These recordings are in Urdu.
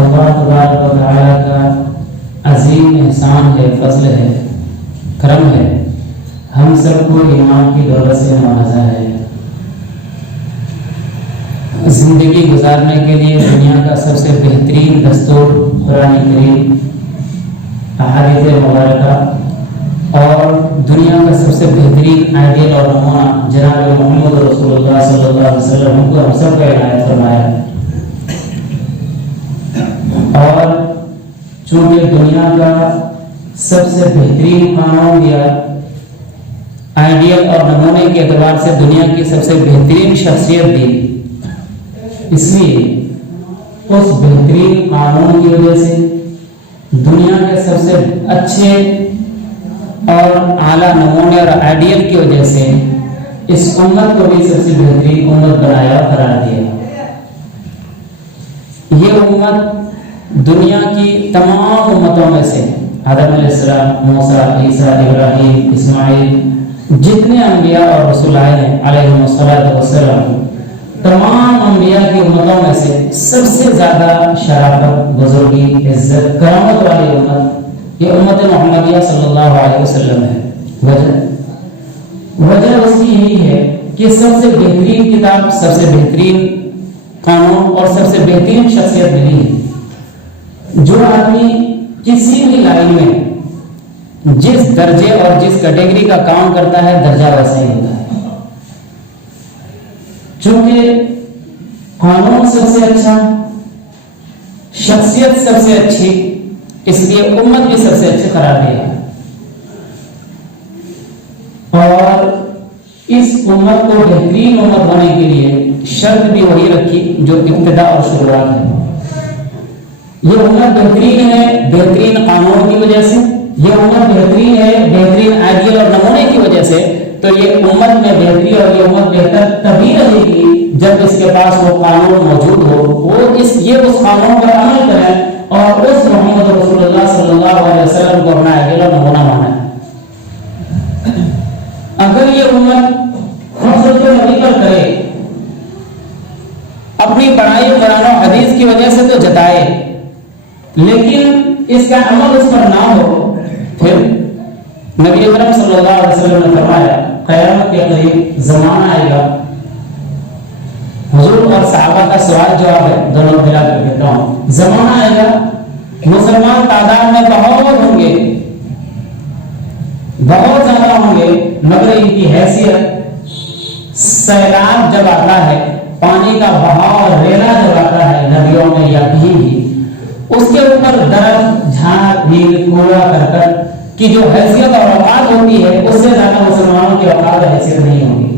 اللہ تبارک و تعالیٰ کا عظیم احسان ہے، فضل ہے، کرم ہے، ہم سب کو ایمان کی دولت سے نوازا ہے۔ زندگی گزارنے کے لیے دنیا کا سب سے بہترین دستور قرآن کریم، احادیث مبارکہ اور دنیا کا سب سے بہترین آئیڈیل اور نمونہ جناب محمد رسول اللہ صلی اللہ علیہ وسلم کو ہم سب کو عنایت فرمایا۔ اور چونکہ دنیا کا سب سے بہترین قانون دیا، آئیڈیل اور نمونے کے اعتبار سے دنیا کی سب سے بہترین شخصیت دی، اس لیے اس بہترین قانون کی وجہ سے دنیا کے سب سے اچھے اور اعلیٰ نمونے اور آئیڈیل کی وجہ سے اس امت کو بھی سب سے بہترین امت بنایا اور قرار دیا۔ یہ امت دنیا کی تمام امتوں میں سے آدم علیہ السلام، موسیٰ، عیسیٰ، ابراہیم، اسماعیل، جتنے انبیاء اور رسول آئے ہیں علیہم الصلاۃ والسلام، تمام انبیاء کی امتوں میں سے سب سے زیادہ شرافت، بزرگی، عزت، کرامت والی امت یہ امت محمدیہ صلی اللہ علیہ وسلم ہے۔ وجہ اس کی یہی ہے کہ سب سے بہترین کتاب، سب سے بہترین قانون اور سب سے بہترین شخصیت ملی ہے۔ جو آدمی کسی بھی لائن میں جس درجے اور جس کیٹیگری کا کام کرتا ہے درجہ ویسا ہی ہوتا ہے۔ چونکہ قانون سب سے اچھا، شخصیت سب سے اچھی، اس لیے امت بھی سب سے اچھی قرار دیا۔ اور اس امت کو بہترین امت ہونے کے لیے شرط بھی وہی رکھی جو ابتدا اور شروعات ہے۔ یہ امت بہترین ہے بہترین قانون کی وجہ سے، یہ امت بہترین ہے بہترین آئیڈیل اور نمونے کی وجہ سے، تو یہ امت میں بہتری اور یہ امت بہتر تبھی رہے گی جب اس کے پاس وہ قانون موجود ہو، وہ اس قانون پر عمل کریں اور اس محمد رسول اللہ صلی اللہ علیہ وسلم کو اپنا آئیڈیل اور نمونہ مانے۔ اگر یہ امت خود نبی پر کرے، اپنی پڑھائی قرآن و حدیث کی وجہ سے تو جتائے، لیکن اس کا عمل اس پر نہ ہو، پھر نبی اکرم صلی اللہ علیہ وسلم نے فرمایا قیامت کے قریب زمانہ آئے گا۔ حضور اور صحابہ کا سوال جواب ہے، دونوں ملا کر کہتا ہوں، زمانہ آئے گا مسلمان تعداد میں بہت ہوں گے، بہت زیادہ ہوں گے، مگر ان کی حیثیت سیلاب جب آتا ہے، پانی کا بہاؤ ریلا جب آتا ہے ندیوں میں یا کہیں بھی، اس کے اوپر درخت، جھاڑ، بھیل، کوڑا کرکٹ کی جو حیثیت اور اوقات ہوتی ہے اس سے زیادہ مسلمانوں کی اوقات اور حیثیت نہیں ہوگی۔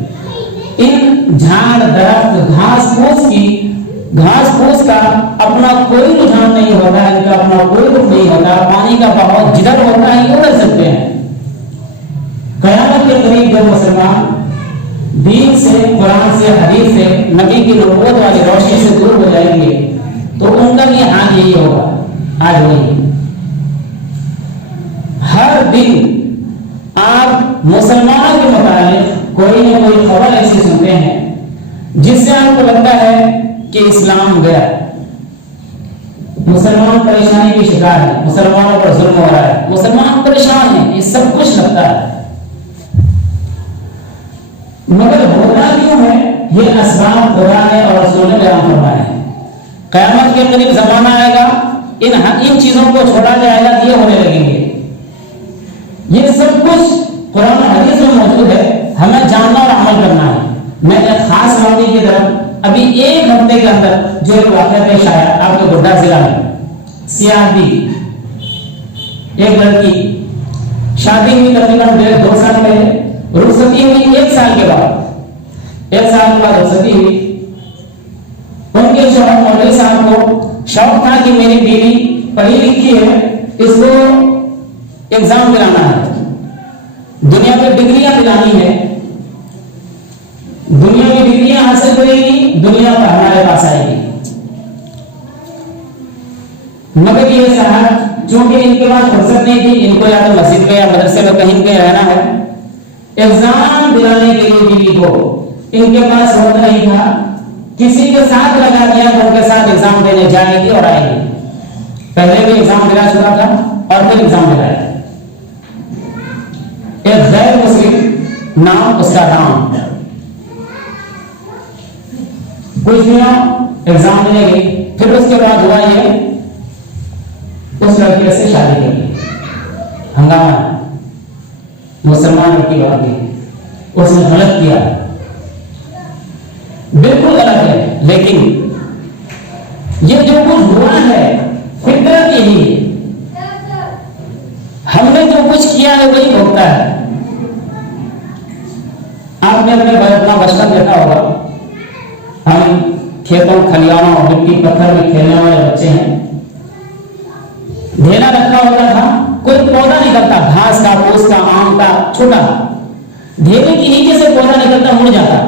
ان جھاڑ، درخت، گھاس پھوس کا اپنا کوئی رجحان نہیں ہوتا، ان کا اپنا کوئی رخ نہیں ہوتا، پانی کا بہاؤ جدھر ہوتا ہے یہ ادھر سکتے ہیں۔ قیامت کے قریب جو مسلمان دین سے، قرآن سے، حدیث سے، نبی کی نبوت والی روشنی سے دور ہو جائیں گے تو ان کا بھی حال یہی ہوگا۔ آج وہی ہر دن آپ مسلمانوں کے متعلق کوئی نہ کوئی خبر ایسی سنتے ہیں جس سے آپ کو لگتا ہے کہ اسلام گیا، مسلمان پریشانی کی شکار ہے، مسلمانوں پر ظلم ہو رہا ہے، مسلمان پریشان ہیں، یہ سب کچھ لگتا ہے، مگر ہونا کیوں ہے؟ یہ اسباب خدا نے اور رسول نے بیان فرمائے ہیں۔ قیامت کے قریب زمانہ آئے گا، ان چیزوں کو چھوڑا جائے گا، یہ ہونے لگیں گے۔ یہ سب کچھ قرآن حدیث میں موجود ہے، ہمیں جاننا اور عمل کرنا ہے۔ میں ایک خاص واقعے کی طرف ابھی ایک ہفتے کے اندر جو ایک واقعہ پیش آیا آپ کے گڈا ضلع میں، سیاحتی ایک لڑکی شادی ہوئی تقریباً 1.5-2 سال پہلے، رخصتی ہوئی 1 سال کے بعد، 1 سال کے بعد رخصتی ہوئی۔ ان کے شوہر مولوی صاحب کو شوق تھا کہ میری بیوی پڑھی لکھی ہے، اس کو ایگزام دلانا ہے، دنیا میں ڈگریاں دلانی ہے، دنیا کی ڈگریاں حاصل کرے گی، دنیا پر ہمارے پاس آئے گی۔ مگر یہ صاحب چونکہ ان کے پاس فرصت نہیں تھی، ان کو یا تو مسجد میں یا مدرسے میں کہیں پہ رہنا ہے، ایگزام دلانے کے لیے بیوی کو ان کے پاس وقت نہیں تھا، کسی کے ساتھ لگا دیا تو ان کے ساتھ ایگزام دینے جائے گی اور آئے گی۔ پہلے بھی ایگزام دلا چکا تھا اور پھر ایگزام دلایا. ایک غیر مسلم نام اس کا رام, کچھ دنوں ایگزام دینے گئی, پھر اس کے بعد ہوا یہ اس لڑکی سے شادی کر لی. ہنگامہ, مسلمان لڑکی بات کی, اس نے غلط کیا, بالکل غلط ہے, لیکن یہ جو کچھ ہوا ہے فطرت یہی ہے, ہم نے جو کچھ کیا ہے وہی بھوگتا ہے. آپ نے اپنے اپنا بچپن دیکھا ہوگا, ہم کھیتوں کھلیانوں مٹی پتھر میں کھیلنے والے بچے ہیں, ڈھیلا رکھا ہوتا تھا, کوئی پودا نکلتا, گھاس کا, پھوس کا, آم کا, چھوٹا ڈھیلے کے نیچے سے پودا نکلتا, مڑ جاتا,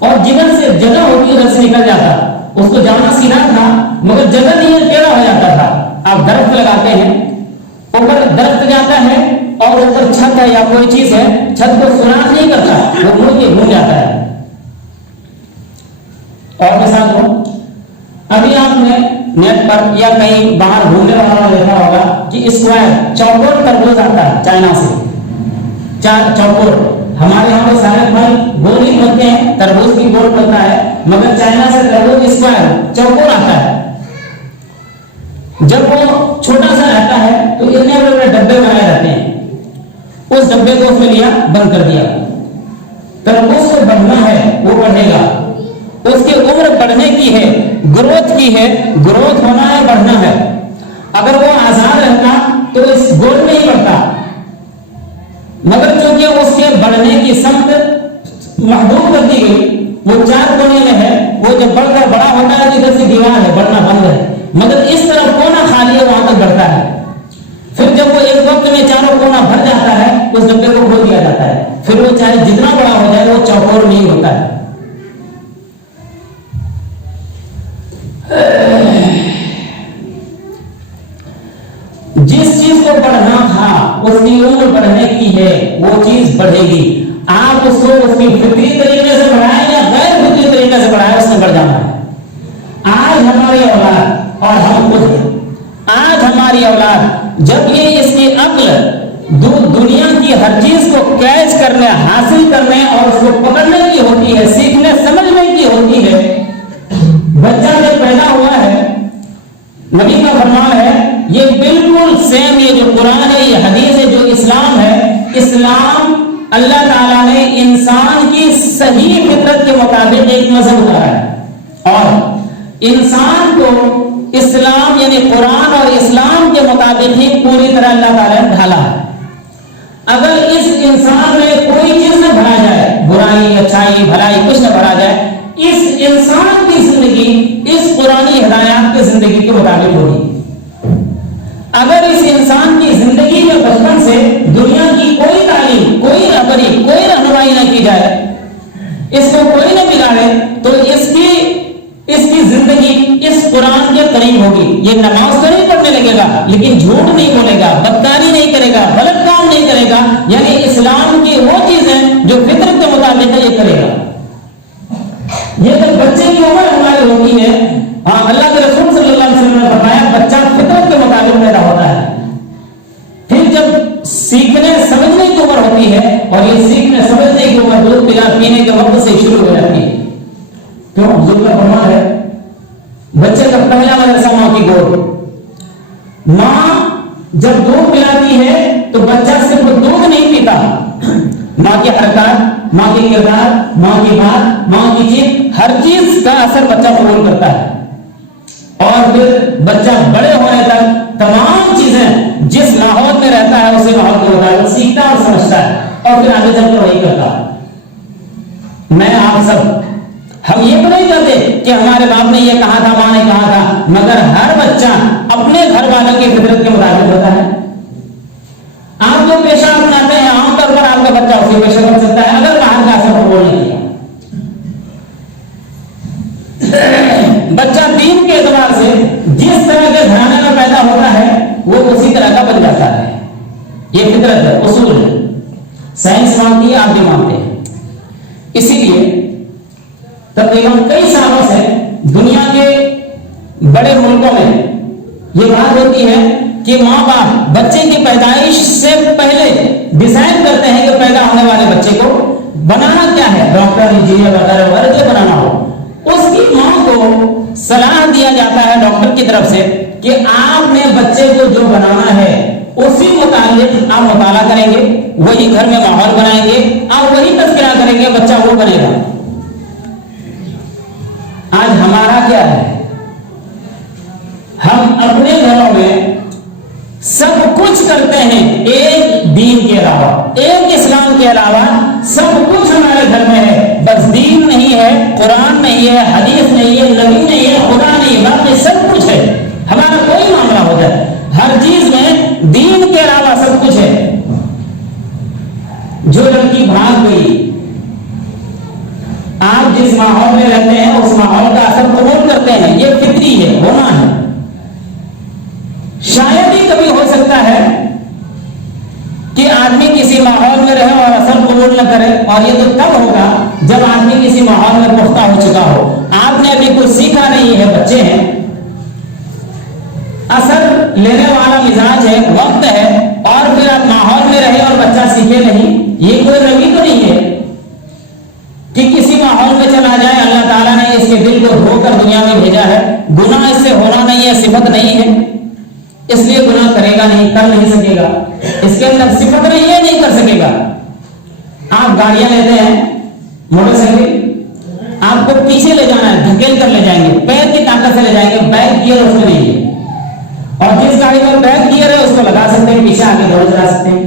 اور جدھر سے جگہ ہوتی ادھر سے نکل جاتا. اس کو جانا سیدھا تھا مگر جگہ نہیں, ٹیڑھا ہو جاتا تھا. آپ درخت لگاتے ہیں, اوپر درخت جاتا ہے اور اوپر چھت ہے یا کوئی چیز ہے, چھت کو سوراخ نہیں کرتا, وہ مڑ کے گھوم جاتا ہے. اور مثال کو ابھی آپ نے نیٹ پر یا کہیں باہر گھومنے والا دیکھا ہوگا کہ اسکوائر چوکور تربوز آتا ہے چائنا سے, چوکور. ہمارے یہاں پہ سارے پھل گول ہی ہوتے ہیں, تربوز بھی گول ہوتا ہے, مگر چائنا سے تربوز اسکوائر چوکور آتا ہے. جب وہ چھوٹا سا رہتا ہے تو اتنے بڑے بڑے ڈبے بنائے رہتے ہیں, اس ڈبے کو اس میں لیا, بند کر دیا. تربوز کو بڑھنا ہے وہ بڑھے گا, اس کی عمر بڑھنے کی ہے, گروتھ کی ہے, گروتھ ہونا ہے, بڑھنا ہے. اگر وہ آزاد رہتا تو اس گول میں ہی بڑھتا, مگر چونکہ اس کے بڑھنے کی سمت محدود کر دی گئی, وہ 4 کونے میں ہے, وہ جب بڑھ کر بڑا ہوتا ہے ادھر سے دیوار ہے, بڑھنا بند ہے, مگر اس طرف کونا خالی ہے وہاں تک بڑھتا ہے. پھر جب وہ ایک وقت میں چاروں کونا بھر جاتا ہے اس ڈبے کو کھول دیا جاتا ہے, پھر وہ چاہے جتنا بڑا ہو جائے وہ چوکور نہیں ہوتا ہے. جس چیز کو بڑھنا تھا اس کی عمر بڑھنے کی ہے, وہ چیز بڑھے گی. آپ اس کو اس کی فطری طریقے سے بڑھائیں یا غیر فطری طریقے سے بڑھائیں, اس نے بڑھ جانا ہے. آج ہماری اولاد اور ہم خود ہیں, آج ہماری اولاد جب یہ اس کی عقل دنیا کی ہر چیز کو کیچ کرنے, حاصل کرنے اور اس کو پکڑنے کی ہوتی ہے, سیکھنے سمجھنے کی ہوتی ہے. بچہ جب پیدا ہوا ہے, نبی کا فرمان ہے یہ بالکل سیم, یہ جو قرآن ہے, یہ حدیث ہے, جو اسلام ہے, اسلام اللہ تعالیٰ نے انسان کی صحیح فطرت کے مطابق ایک مذہب اتارا ہے, اور انسان کو اسلام یعنی قرآن اور اسلام کے مطابق ہی پوری طرح اللہ تعالیٰ نے ڈھالا ہے. اگر اس انسان میں کوئی چیز نہ بھرا جائے, برائی اچھائی بھلائی کچھ نہ بھرا جائے, اس انسان کی زندگی اس قرآنی ہدایات کی زندگی کے مطابق ہوگی. اگر اس انسان کی زندگی میں بچپن سے دنیا کی کوئی تعلیم, کوئی رہبری, کوئی رہنمائی نہ کی جائے, اس کو کوئی نہ بگاڑے, تو اس کی زندگی اس قرآن کے قریب ہوگی. یہ نماز تو نہیں پڑھنے لگے گا, لیکن جھوٹ نہیں بولے گا, بدکاری نہیں کرے گا, غلط کام نہیں کرے گا, یعنی اسلام کی وہ چیزیں جو فطرت کے مطابق ہے یہ کرے گا. یہ جب بچے کی عمر ہماری ہوتی ہے, ہاں اللہ کے رسول صلی اللہ علیہ وسلم نے فرمایا بچہ فطرت کے مطابق پیدا ہوتا ہے. پھر جب سیکھنے سمجھنے کی عمر ہوتی ہے, اور یہ سیکھنے سمجھنے کی عمر دودھ پلا پینے کے وقت سے شروع ہو جاتی ہے. کیوں؟ حضور کا فرمان ہے بچے کا پہلا مدرسہ ماں کی گود. ماں جب دودھ پلاتی ہے تو بچہ صرف دودھ نہیں پیتا, ماں کی حرکات, ماں کی کردار, ماں کی بات, ماں کی چیز, ہر چیز کا اثر بچہ قبول کرتا ہے. اور پھر بچہ بڑے ہونے تک تمام چیزیں جس ماحول میں رہتا ہے اسی ماحول کے مطابق سیکھتا اور سمجھتا ہے, اور پھر آگے چل کر وہی کرتا ہے. میں آپ سب ہم یہ تو نہیں کہتے کہ ہمارے باپ نے یہ کہا تھا, ماں نے کہا تھا, مگر ہر بچہ اپنے گھر والوں کی فطرت کے مطابق ہوتا ہے. آپ جو پیشہ اپناتے ہیں عام طور پر آپ کا بچہ اسی پیشہ کر سکتا ہے اگر باہر کا اثر قبول نہیں کیا. بچہ دین کے اعتبار سے جس طرح کے گھرانے میں پیدا ہوتا ہے وہ اسی طرح کا بن جاتا ہے. یہ فطرت ہے, اصول ہے, سائنس مانتی ہے, آپ بھی مانتے ہیں. اسی لیے تقریباً کئی سالوں سے دنیا کے بڑے ملکوں میں یہ بات ہوتی ہے کہ ماں باپ بچے کی پیدائش سے پہلے ڈیسائڈ کرتے ہیں کہ پیدا ہونے والے بچے کو بنانا کیا ہے، ڈاکٹر انجینئر وغیرہ وغیرہ جو بنانا ہو، اس کی ماں کو صلاح دیا جاتا ہے ڈاکٹر کی طرف سے کہ آپ نے بچے کو جو بنانا ہے اسی متعلق آپ مطالعہ کریں گے، وہی گھر میں ماحول بنائیں گے، آپ وہی تذکرہ کریں گے، بچہ وہ بنے گا۔ آج ہمارا کیا ہے، ہم اپنے گھروں میں سب کچھ کرتے ہیں ایک دین کے علاوہ، ایک اسلام کے علاوہ سب کچھ ہمارے گھر میں ہے، بس دین نہیں ہے، قرآن نہیں ہے، حدیث نہیں ہے، نبی نہیں ہے، خدا نہیں، باقی سب کچھ ہے۔ ہمارا کوئی معاملہ ہو جائے ہر چیز میں دین کے علاوہ سب کچھ ہے۔ جو لڑکی بھاگ گئی، آپ جس ماحول میں رہتے ہیں اس ماحول کا اثر قبول کرتے ہیں، یہ فطری ہے، ہونا ہے۔ شاید ہی کبھی ہو سکتا ہے کہ آدمی کسی ماحول میں رہے اور اثر قبول نہ کرے، اور یہ تو تب ہوگا جب آدمی کسی ماحول میں پختہ ہو چکا ہو۔ آپ نے ابھی کچھ سیکھا نہیں ہے، بچے ہیں، اثر لینے والا مزاج ہے، وقت ہے، اور پھر آپ ماحول میں رہے اور بچہ سیکھے نہیں، یہ کوئی روی تو نہیں ہے کہ کسی ماحول میں چلا جائے۔ اللہ تعالیٰ نے اس کے دل کو دھو کر دنیا میں بھیجا ہے، گناہ اس سے ہونا نہیں ہے، صفت نہیں ہے، اس لیے گناہ کرے گا نہیں، کر نہیں سکے گا، اس کے اندر صفت نہیں ہے، نہیں کر سکے گا۔ آپ گاڑیاں لیتے ہیں، موٹر سائیکل، آپ کو پیچھے لے جانا ہے، دھکیل کر لے جائیں گے، پیر کی طاقت سے لے جائیں گے، بیک گیئر اس میں نہیں ہے، اور جس گاڑی میں بیک گیئر ہے اس کو لگا سکتے ہیں، پیچھے آگے دوڑ چلا سکتے ہیں۔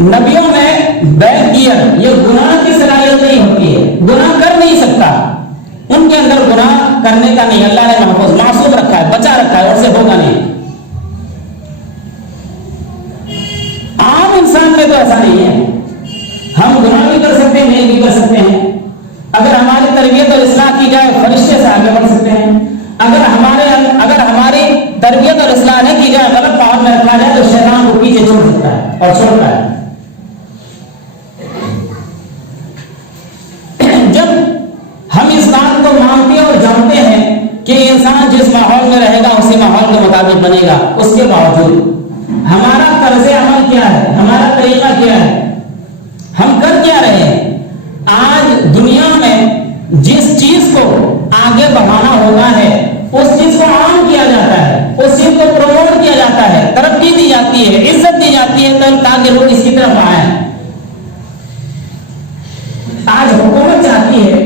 نبیوں میں بیک گیئر یہ گناہ کی صلاحیت نہیں ہوتی ہے، گناہ کر نہیں سکتا، ان کے اندر گناہ کرنے کا نہیں، اللہ نے محفوظ معصوم رکھا ہے، بچا رکھا ہے، اور سے ہوگا نہیں۔ عام انسان میں تو ایسا نہیں ہے، ہم گناہ بھی کر سکتے ہیں، نیک بھی کر سکتے ہیں۔ اگر ہماری تربیت اور اصلاح کی جائے فرشتے سے آگے بڑھ سکتے ہیں، اگر ہماری تربیت اور اصلاح نہیں کی جائے، غلط پاؤں میں رکھا جائے، تو شیطان کو پیچھے چھوڑ سکتا ہے اور چھوڑتا ہے۔ جب ہم اس بات کو مانتے اور جانتے ہیں کہ انسان جس ماحول میں رہے گا اسی ماحول کے مطابق بنے گا، اس کے باوجود ہمارا طرز عمل کیا ہے، ہمارا طریقہ کیا ہے، ہم کر کیا رہے ہیں۔ آج دنیا میں جس چیز کو آگے بڑھانا ہوتا ہے اس چیز کو عام کیا جاتا ہے، اس چیز کو پروموٹ کیا جاتا ہے، ترقی دی جاتی ہے، عزت دی جاتی ہے تاکہ لوگ اس کی طرف آئیں۔ آج حکومت چاہتی ہے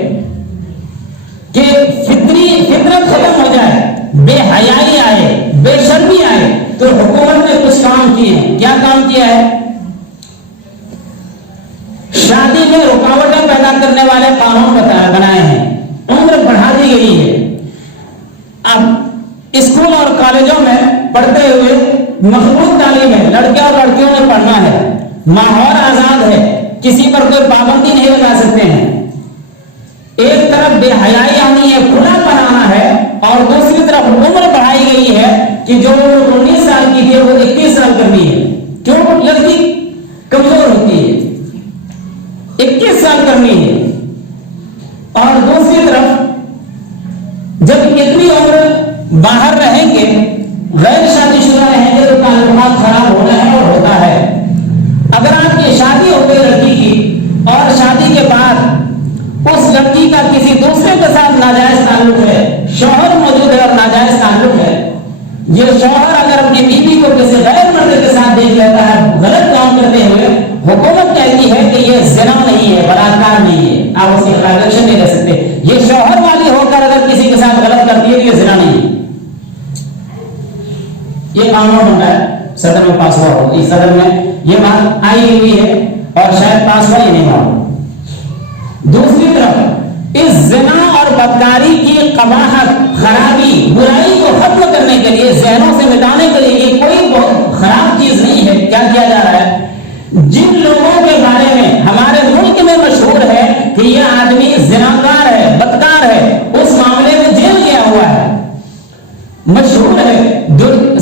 کہ فطرت ختم ہو جائے، بے حیائی آئے، بے شرمی آئے، تو حکومت نے کچھ کام کیے ہیں۔ کیا کام کیا ہے؟ شادی میں رکاوٹیں پیدا کرنے والے قانون بنائے ہیں، عمر بڑھا دی گئی ہے۔ اب اسکول اور کالجوں میں پڑھتے ہوئے مخلوط تعلیم ہے، لڑکے اور لڑکیوں نے پڑھنا ہے، ماحول آزاد ہے، کسی پر کوئی پابندی نہیں لگا سکتے ہیں۔ ایک طرف بے حیائی آنی ہے، کھلا بنانا ہے، اور دوسری طرف عمر بڑھائی گئی ہے کہ جو 19 سال کی تھی وہ 21 سال کرنی ہے۔ کیوں؟ لڑکی کمزور ہوتی ہے، 21 سال کرنی ہے۔ اور دوسری طرف جب اتنی عمر باہر رہیں گے، غیر شادی شدہ رہیں گے، تو تعلقات خراب ہونا ہے اور ہوتا ہے۔ اگر آپ کی شادی ہو گئی لڑکی کی، اور شادی کے بعد اس لڑکی کا کسی دوسرے کے ساتھ ناجائز تعلق ہے، شوہر موجود ہے اور ناجائز تعلق ہے، یہ شوہر اگر اپنی بیوی کو کسی غیر مرد کے ساتھ دیکھ لیتا ہے غلط کام کرتے ہوئے، حکومت کہتی ہے کہ یہ زنا نہیں ہے، بلاکار نہیں ہے، آپ اس کی خلاف ایکشن نہیں لے سکتے۔ یہ شوہر والی ہو کر اگر کسی کے ساتھ غلط کرتی ہے تو یہ زنا نہیں ہے۔ یہ قانون بن رہا ہے، صدر میں پاس ہوا ہو، اس صدر میں یہ بات آئی ہوئی ہے اور شاید پاس ہوا ہی نہیں ہوا۔ دوسری طرف اس زنا اور بدکاری کی قباحت، خرابی، برائی کو ختم کرنے کے لیے، ذہنوں سے مٹانے کے لیے یہ کوئی بہت خراب چیز نہیں ہے۔ کیا کیا جا رہا ہے؟ جن لوگوں کے بارے میں ہمارے ملک میں مشہور ہے کہ یہ آدمی زناکار ہے، بدکار ہے، اس معاملے میں جیل گیا ہوا ہے، مشہور ہے،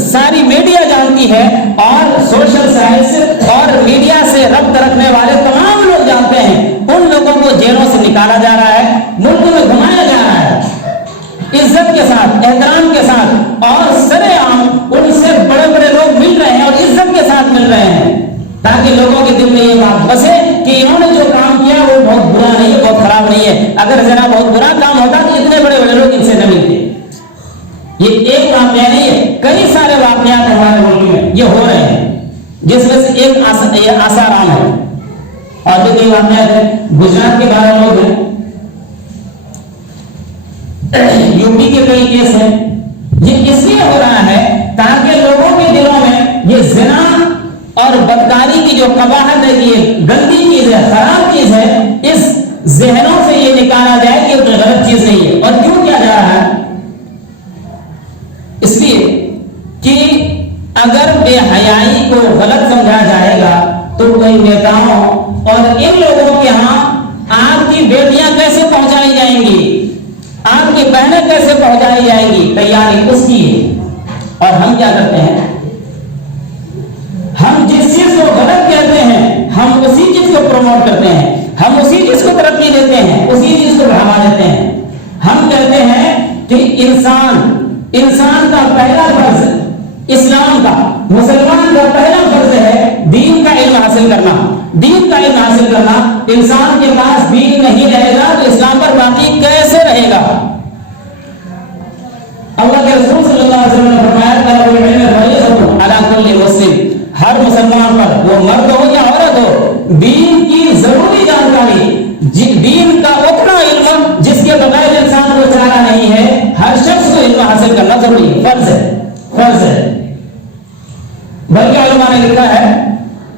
ساری میڈیا جانتی ہے، اور سوشل سائنس اور میڈیا سے ربط رکھنے والے تمام لوگ جانتے ہیں، ان لوگوں کو جیلوں سے نکالا جا رہا ہے، ملک میں گھمایا جا رہا ہے، عزت کے ساتھ، احترام کے ساتھ، اور سرے عام ان سے بڑے بڑے لوگ مل رہے ہیں اور عزت کے ساتھ مل رہے ہیں، تاکہ لوگوں کے دل میں یہ بات بسے کہ انہوں نے جو کام کیا وہ بہت برا نہیں ہے، بہت خراب نہیں ہے۔ اگر ذرا بہت برا کام ہوتا تو اتنے بڑے بڑے لوگ ان سے نہ ملتے۔ یہ ایک واقعہ نہیں ہے، کئی سارے واقعات ہمارے ملک میں یہ ہو رہے ہیں، جس میں سے ایک آسارام ہے۔ اور جو کئی واقعات ہیں گجرات کے 12 لوگ ہیں، یو پی کے کئی کیس ہیں۔ یہ اس لیے ہو رہا ہے تاکہ لوگوں کے دلوں میں یہ زنا اور بدکاری کی جو قباحت ہے، یہ گندی چیز ہے، خراب چیز ہے، اس ذہنوں سے یہ نکالا جائے کہ کوئی غلط چیز نہیں ہے۔ اور کیوں کیا جا رہا ہے؟ اس لیے کہ اگر بے حیائی کو غلط سمجھا جائے گا تو کوئی نیتاؤں اور ان لوگوں کے ہاں آپ کی بیٹیاں کیسے پہنچائی جائیں گی، آپ کی بہنیں کیسے پہنچائی جائیں گی، تیاری اس کی ہے۔ اور ہم کیا کرتے ہیں؟ ہم جس چیز کو غلط کہتے ہیں ہم اسی چیز کو پروموٹ کرتے ہیں، ہم اسی چیز کو ترقی دیتے ہیں، اسی چیز کو بڑھاوا دیتے ہیں۔ ہم کہتے ہیں کہ انسان کا پہلا فرض، اسلام کا، مسلمان کا پہلا فرض ہے دین کا علم حاصل کرنا۔ دین کا علم حاصل کرنا، انسان کے پاس دین نہیں رہے گا تو اسلام پر باقی کیسے رہے گا؟ اللہ کے رسول صلی اللہ علیہ وسلم نے فرمایا ہر مسلمان پر، وہ مرد ہو یا عورت ہو، دین کی ضروری جانکاری، دین کا اتنا علم جس کے بغیر انسان کو چارہ نہیں ہے، ہر شخص کو علم حاصل کرنا ضروری ہے، فرض ہے۔ بلکہ علماء نے لکھا ہے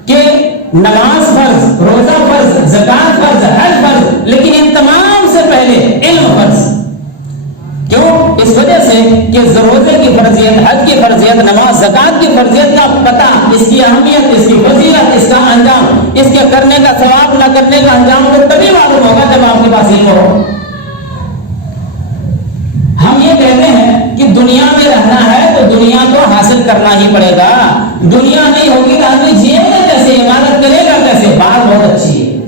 کہ نماز فرض، روزہ فرض، زکات فرض، حج فرض، لیکن ان تمام سے پہلے علم فرض۔ کیوں؟ اس وجہ سے کہ روزے کی فرضیت، حج کی فرضیت، نماز، زکات کی فرضیت کا پتہ، اس کی اہمیت، اس کی فضیلت، اس کا انجام، اس کے کرنے کا ثواب، نہ کرنے کا انجام تو تبھی معلوم ہوگا جب آپ کے پاس علم ہو۔ ہم یہ کہتے ہیں کہ دنیا میں رہنا ہے تو دنیا کو حاصل کرنا ہی پڑے گا، دنیا نہیں ہوگی تو آدمی جیے گا کیسے، عبادت کرے گا کیسے؟ بات بہت اچھی ہے۔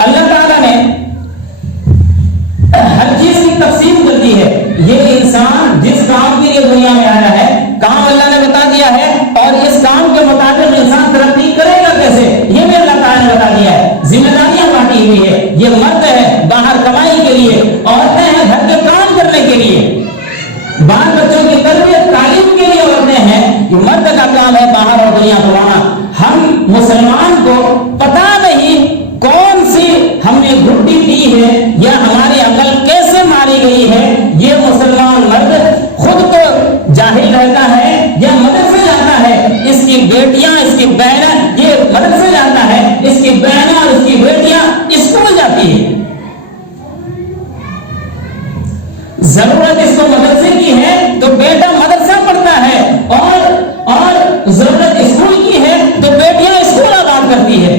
اللہ تعالیٰ نے ہر چیز کی تقسیم کر دی ہے۔ یہ انسان جس کام کے لیے دنیا میں آیا ہے، کام اللہ نے بتا دیا ہے، اور اس کام کے مطابق انسان ترقی کرے گا کیسے، یہ بھی اللہ تعالیٰ نے بتا دیا ہے۔ ذمہ داریاں بانٹی ہوئی ہے، یہ مرد ہے باہر کمائی کے لیے، عورتیں ہیں گھر کے کام کرنے کے لیے، بال بچوں کی تربیت تعلیم کے لیے عورتیں ہیں، یہ مرد کا کام ہے باہر اور دنیا کمانا۔ ہم مسلمان کو پتا نہیں کون سی ہم نے گھٹی پی ہے یا ہماری عقل کیسے ماری گئی ہے، یہ مسلمان مرد خود تو جاہل رہتا ہے یا مدرسے جاتا ہے، اس کی بیٹیاں، اس کی بہنیں، یہ مدرسے جاتا ہے، اس کی بہنیں اور اس کی بیٹیاں اسکول جاتی ہے۔ ضرورت اس کو مدرسے کی ہے تو بیٹا مدرسہ پڑھتا ہے، اور ضرورت اسکول کی ہے تو بیٹیاں اسکول آباد کرتی ہے۔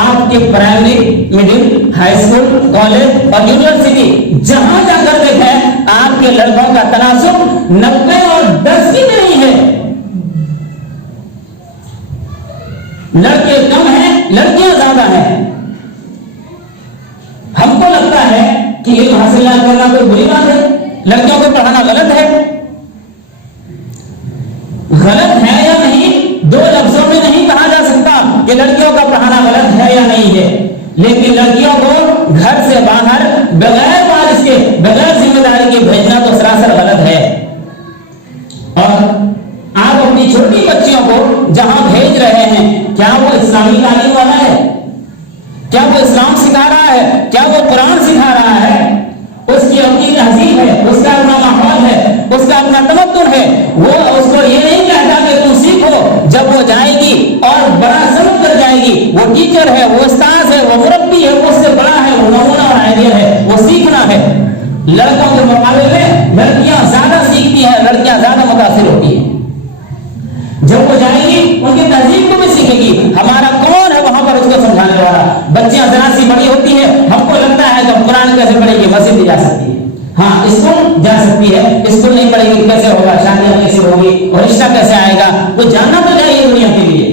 آپ کے primary, middle, high school, college اور یونیورسٹی جہاں جا کر دیکھیں آپ کے لڑکوں کا تناسب 90 اور 10 کی نہیں ہے۔ لڑکے کم ہیں، لڑکیاں زیادہ ہیں۔ ہم کو لگتا ہے کہ علم حاصل نہ کرنا کوئی بری بات ہے، لڑکیوں کو پڑھانا غلط ہے۔ غلط ہے یا نہیں دو لفظوں میں نہیں کہا جا سکتا کہ لڑکیوں کا پڑھانا غلط ہے یا نہیں ہے، لیکن لڑکیوں کو گھر سے باہر بغیر بارش کے، بغیر ذمہ داری کے بھیجنا تو سراسر غلط ہے۔ اور آپ اپنی چھوٹی بچیوں کو جہاں بھیج رہے ہیں، کیا وہ اسلامی تعلیم والا ہے؟ کیا وہ اسلام سکھا رہا ہے؟ کیا وہ قرآن سکھا رہا ہے؟ اس کی اپنی تہذیب ہے، اس کا اپنا ماحول ہے، اس کا اپنا تمدن ہے۔ وہ اس کو یہ نہیں کہتا کہ تم سیکھو، جب وہ جائے گی اور بڑا سبق کر جائے گی، وہ ٹیچر ہے، وہ استاذ ہے، وہ مربی ہے، وہ اس سے بڑا ہے، وہ نمونہ اور آئیڈیل ہے، وہ سیکھنا ہے۔ لڑکوں کے مقابلے میں لڑکیاں زیادہ سیکھتی ہیں، لڑکیاں زیادہ متاثر ہوتی ہیں۔ جب وہ جائے گی ان کی تہذیب کو بھی سیکھے گی، ہمارا کون ہے وہاں پر اس کو سمجھانے والا۔ بچیاں ذرا سی بڑی ہوتی ہیں، ہم کو لگتا ہے کہ قرآن کیسے پڑھے گی، مسجد بھی جا سکتی ہے، ہاں اسکول جا سکتی ہے، اسکول نہیں پڑھے گی کیسے ہوگا، شادیاں کیسے ہوگی اور رشتہ کیسے آئے گا، وہ جاننا تو چاہیے دنیا کے لیے۔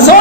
100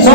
100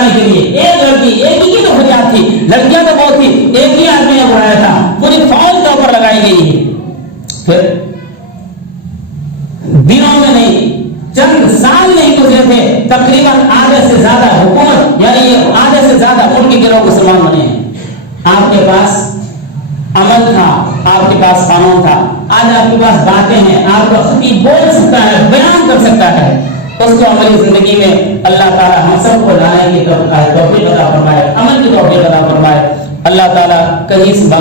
بچانے کے لیے ایک لڑکی، ایک ہی کی تو فریاد تھی، لڑکیاں تو بہت تھی، ایک ہی آدمی نے بلایا تھا، پوری فوج کے اوپر لگائی گئی ہے. پھر دنوں میں نہیں، چند سال نہیں گزرے تھے، تقریباً آدھے سے زیادہ حکومت، یعنی آدھے سے زیادہ ملک کے گروہ مسلمان بنے ہیں. آپ کے پاس عمل تھا، آپ کے پاس قانون تھا. آج آپ کے پاس باتیں ہیں، آپ کا خطیب بول سکتا ہے، بیان کر سکتا ہے، اس کو عملی زندگی میں اللہ تعالی ہم سب کو لانے کی توفیق عطا فرمائے، عمل کی توفیق عطا فرمائے. اللہ تعالی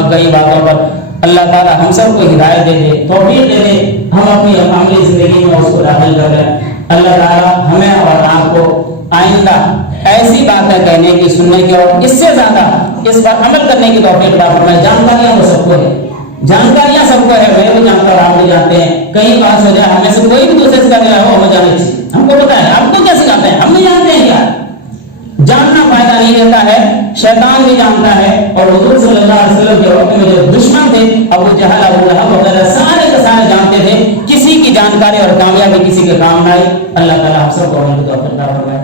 کئی باتوں پر اللہ تعالی ہم سب کو ہدایت دے دے، توفیق دے دے، ہم اپنی عملی زندگی میں اس کو داخل کر لیں. اللہ تعالی ہمیں اور آپ کو آئندہ ایسی باتیں کہنے کی، سننے کی اور اس سے زیادہ اس پر عمل کرنے کی توفیق عطا فرمائے. جانکاریاں تو سب کو ہے، جانکاریاں سب کو ہے، میں بھی جانتا ہوں، آپ بھی جانتے ہیں. کہیں بات ہو جائے ہمیں سے کوئی بھی دوسرے سے کرنے لگا ہمیں جانے چاہیے، ہم کو پتا ہے. آپ کو کیا سکھاتے ہیں؟ ہم نہیں جانتے ہیں کیا؟ جاننا فائدہ نہیں دیتا ہے، شیطان بھی جانتا ہے. اور حضور صلی اللہ علیہ وسلم کے وقت میں جو دشمن تھے، ابو جہل، ابو لہب وغیرہ، سارے کے سارے جانتے تھے. کسی کی جانکاری اور کامیابی کسی کے کام نہ آئی. اللہ تعالیٰ ہم سب کو توفیق عطا فرمائے.